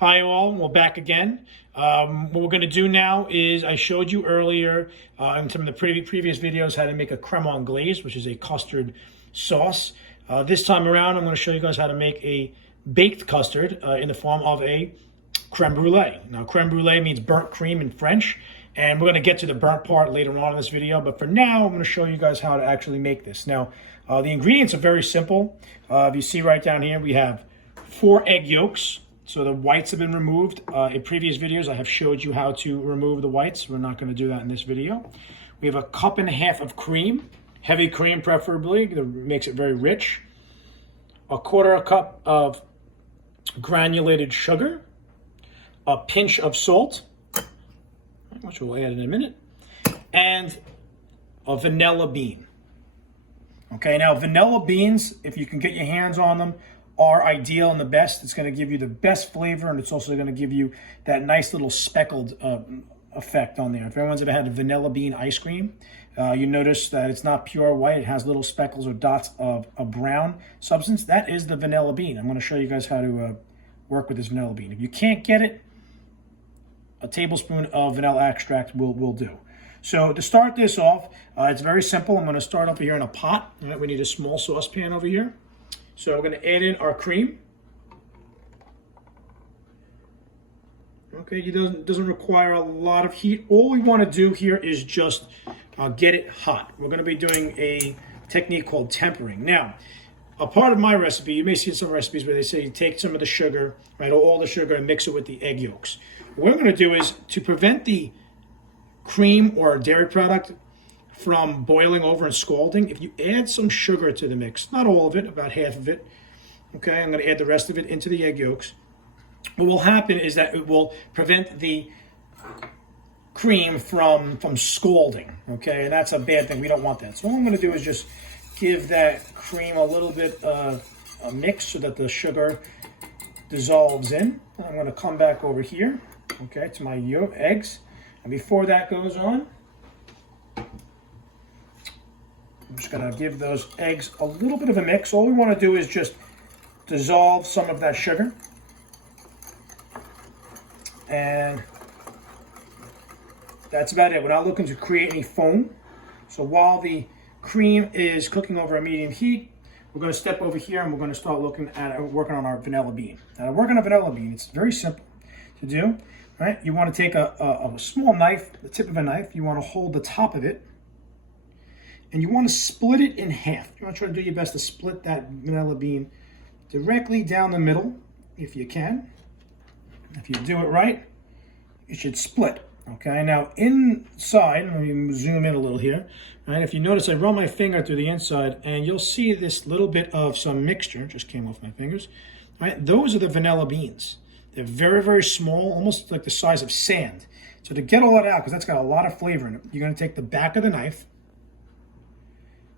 Hi all, we're back again. What we're going to do now is I showed you earlier in some of the previous videos how to make a creme anglaise, which is a custard sauce. This time around, I'm going to show you guys how to make a baked custard in the form of a creme brulee. Now, creme brulee means burnt cream in French, and we're going to get to the burnt part later on in this video. But for now, I'm going to show you guys how to actually make this. Now, the ingredients are very simple. If you see right down here, we have 4 egg yolks. So the whites have been removed. In previous videos, I have showed you how to remove the whites. We're not going to do that in this video. We have 1.5 cups of cream, heavy cream preferably, that makes it very rich. 1/4 cup of granulated sugar, a pinch of salt, which we'll add in a minute, and a vanilla bean. Okay, now vanilla beans, if you can get your hands on them, are ideal and the best. It's going to give you the best flavor, and it's also going to give you that nice little speckled effect on there. If everyone's ever had a vanilla bean ice cream, you notice that it's not pure white. It has little speckles or dots of a brown substance. That is the vanilla bean. I'm going to show you guys how to work with this vanilla bean. If you can't get it, a tablespoon of vanilla extract will do. So to start this off, it's very simple. I'm going to start over here in a pot. All right, we need a small saucepan over here. So we're going to add in our cream. Okay, it doesn't require a lot of heat. All we want to do here is just get it hot. We're going to be doing a technique called tempering. Now, a part of my recipe, you may see some recipes where they say you take some of the sugar, right, or all the sugar, and mix it with the egg yolks. What we're going to do is, to prevent the cream or dairy product from boiling over and scalding, if you add some sugar to the mix, not all of it, about half of it, okay, I'm going to add the rest of it into the egg yolks. What will happen is that it will prevent the cream from scalding, okay, and that's a bad thing. We don't want that. So all I'm going to do is just give that cream a little bit of a mix so that the sugar dissolves in. I'm going to come back over here, okay, to my eggs, and before that goes on, I'm just going to give those eggs a little bit of a mix. All we want to do is just dissolve some of that sugar. And that's about it. We're not looking to create any foam. So while the cream is cooking over a medium heat, we're going to step over here and we're going to start working on our vanilla bean. Now, working on vanilla bean, it's very simple to do. Right? You want to take a small knife, the tip of a knife. You want to hold the top of it, and you want to split it in half. You want to try to do your best to split that vanilla bean directly down the middle, if you can. If you do it right, it should split. Okay, now inside, let me zoom in a little here. Right, if you notice, I run my finger through the inside, and you'll see this little bit of some mixture just came off my fingers. Right, those are the vanilla beans. They're very, very small, almost like the size of sand. So to get all that out, because that's got a lot of flavor in it, you're going to take the back of the knife.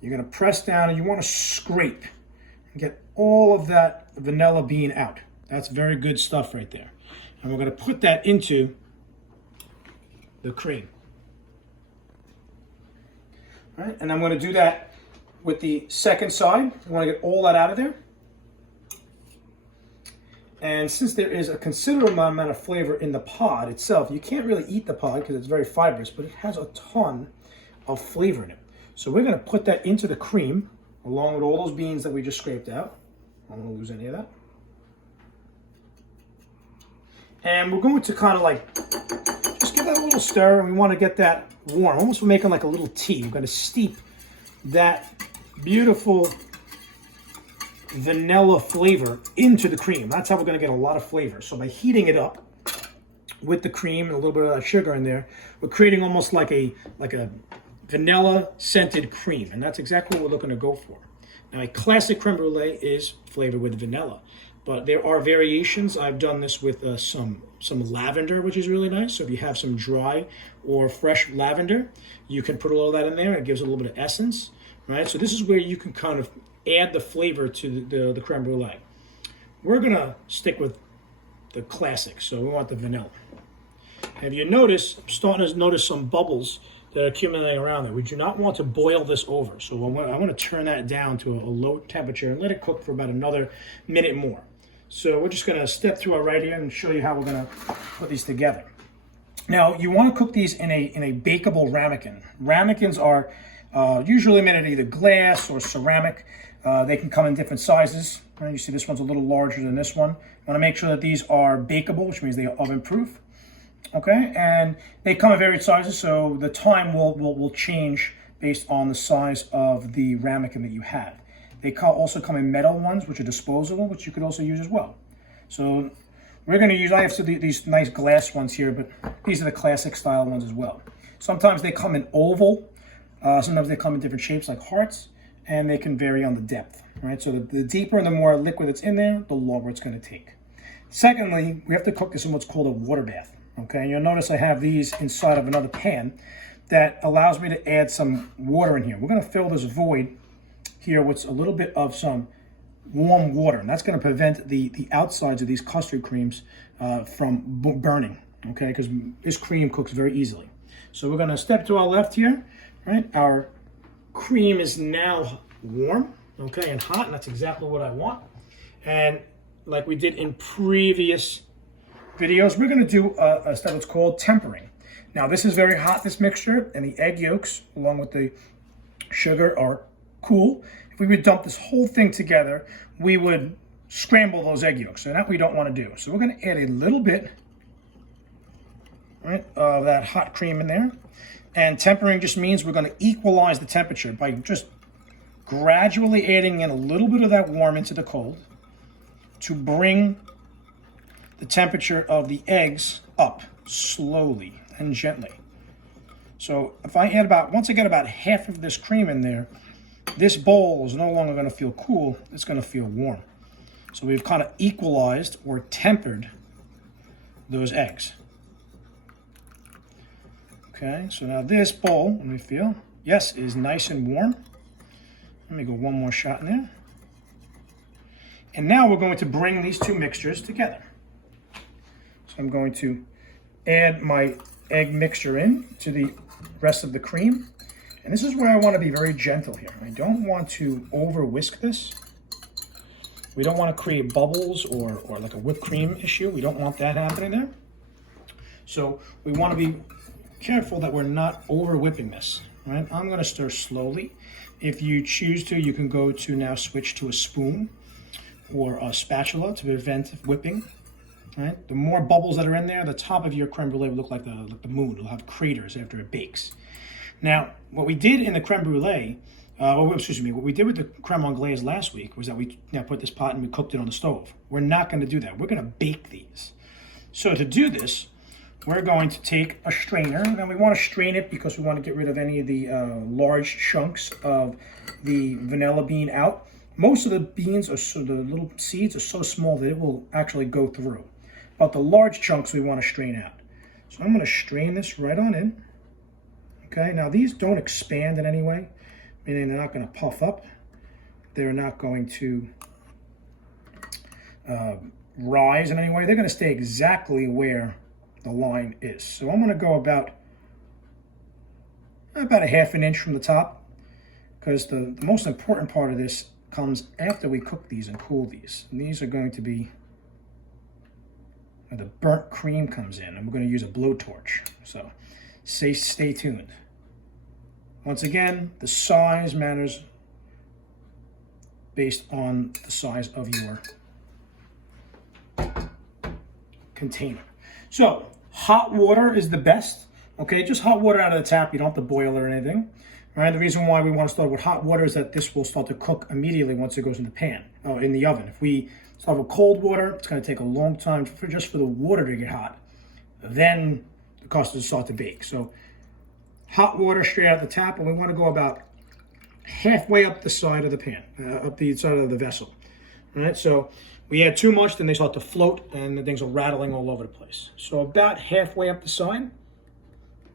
You're going to press down, and you want to scrape and get all of that vanilla bean out. That's very good stuff right there. And we're going to put that into the cream. All right, and I'm going to do that with the second side. You want to get all that out of there. And since there is a considerable amount of flavor in the pod itself, you can't really eat the pod because it's very fibrous, but it has a ton of flavor in it. So we're going to put that into the cream along with all those beans that we just scraped out. I don't want to lose any of that. And we're going to kind of like just give that a little stir, and we want to get that warm. Almost we're making like a little tea. We're going to steep that beautiful vanilla flavor into the cream. That's how we're going to get a lot of flavor. So by heating it up with the cream and a little bit of that sugar in there, we're creating almost like a vanilla scented cream, and that's exactly what we're looking to go for. Now, a classic creme brulee is flavored with vanilla, but there are variations. I've done this with some lavender, which is really nice. So if you have some dry or fresh lavender, you can put all that in there. It gives a little bit of essence, right? So this is where you can kind of add the flavor to the creme brulee. We're gonna stick with the classic, so we want the vanilla. Have you noticed, I'm starting to notice some bubbles that are accumulating around there. We do not want to boil this over. So I want to turn that down to a low temperature and let it cook for about another minute more. So we're just gonna step through it right here and show you how we're gonna put these together. Now, you want to cook these in a bakeable ramekin. Ramekins are usually made out of either glass or ceramic. They can come in different sizes. Right? You see this one's a little larger than this one. You want to make sure that these are bakeable, which means they are oven proof. Okay, and they come in various sizes, so the time will change based on the size of the ramekin that you have. They also come in metal ones, which are disposable, which you could also use as well. So we're going to use, I have these nice glass ones here, but these are the classic style ones as well. Sometimes they come in oval, sometimes they come in different shapes like hearts, and they can vary on the depth, right? So the deeper and the more liquid that's in there, the longer it's going to take. Secondly, we have to cook this in what's called a water bath, okay? You'll notice I have these inside of another pan that allows me to add some water in here. We're going to fill this void here with a little bit of some warm water, and that's going to prevent the outsides of these custard creams from burning, okay? Because this cream cooks very easily. So we're going to step to our left here, right? Our cream is now warm, okay, and hot, and that's exactly what I want. And like we did in previous videos, we're going to do a step that's called tempering. Now, this is very hot, this mixture, and the egg yolks, along with the sugar, are cool. If we would dump this whole thing together, we would scramble those egg yolks, and that we don't want to do. So we're going to add a little bit, right, of that hot cream in there. And tempering just means we're going to equalize the temperature by just gradually adding in a little bit of that warm into the cold to bring the temperature of the eggs up slowly and gently. So if I add once I get about half of this cream in there, this bowl is no longer going to feel cool, it's going to feel warm. So we've kind of equalized or tempered those eggs. Okay, so now this bowl, let me feel, yes, is nice and warm. Let me go one more shot in there. And now we're going to bring these two mixtures together. So I'm going to add my egg mixture in to the rest of the cream. And this is where I want to be very gentle here. I don't want to over whisk this. We don't want to create bubbles or like a whipped cream issue. We don't want that happening there. So we want to be careful that we're not over whipping this, right? I'm going to stir slowly. If you choose to, you can go to now switch to a spoon or a spatula to prevent whipping, right? The more bubbles that are in there, the top of your creme brulee will look like the moon. It'll have craters after it bakes. Now, what we did in the creme brulee, what we did with the creme anglaise last week was that we put this pot and we cooked it on the stove. We're not going to do that. We're going to bake these. So to do this, we're going to take a strainer, and we want to strain it because we want to get rid of any of the large chunks of the vanilla bean out. Most of the beans, the little seeds, are so small that it will actually go through. But the large chunks we want to strain out. So I'm going to strain this right on in. Okay, now these don't expand in any way, meaning they're not going to puff up. They're not going to rise in any way. They're going to stay exactly where the line is. So I'm going to go about a half an inch from the top, because the most important part of this comes after we cook these and cool these. And these are going to be where the burnt cream comes in, and we're going to use a blowtorch. So stay tuned. Once again, the size matters based on the size of your container. So hot water is the best, okay? Just hot water out of the tap. You don't have to boil or anything. All right, the reason why we want to start with hot water is that this will start to cook immediately once it goes in the pan, in the oven. If we start with cold water, it's going to take a long time just for the water to get hot. Then the custard will start to bake. So hot water straight out the tap, and we want to go about halfway up the side of the pan, up the side of the vessel. All right, so we add too much, then they start to float, and the things are rattling all over the place. So about halfway up the side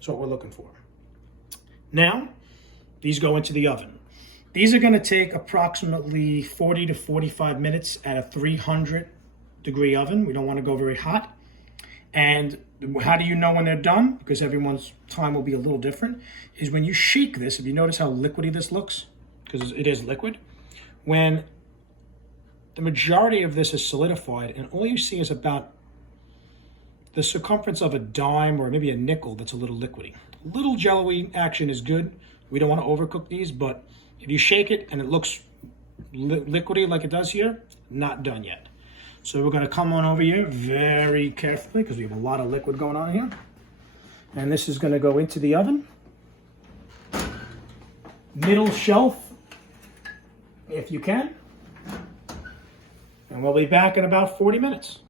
is what we're looking for. Now, these go into the oven. These are going to take approximately 40 to 45 minutes at a 300-degree oven. We don't want to go very hot. And how do you know when they're done? Because everyone's time will be a little different. Is when you shake this, if you notice how liquidy this looks, because it is liquid, when the majority of this is solidified, and all you see is about the circumference of a dime or maybe a nickel that's a little liquidy. A little jello-y action is good. We don't want to overcook these, but if you shake it and it looks liquidy like it does here, not done yet. So we're going to come on over here very carefully because we have a lot of liquid going on here. And this is going to go into the oven. Middle shelf, if you can. And we'll be back in about 40 minutes.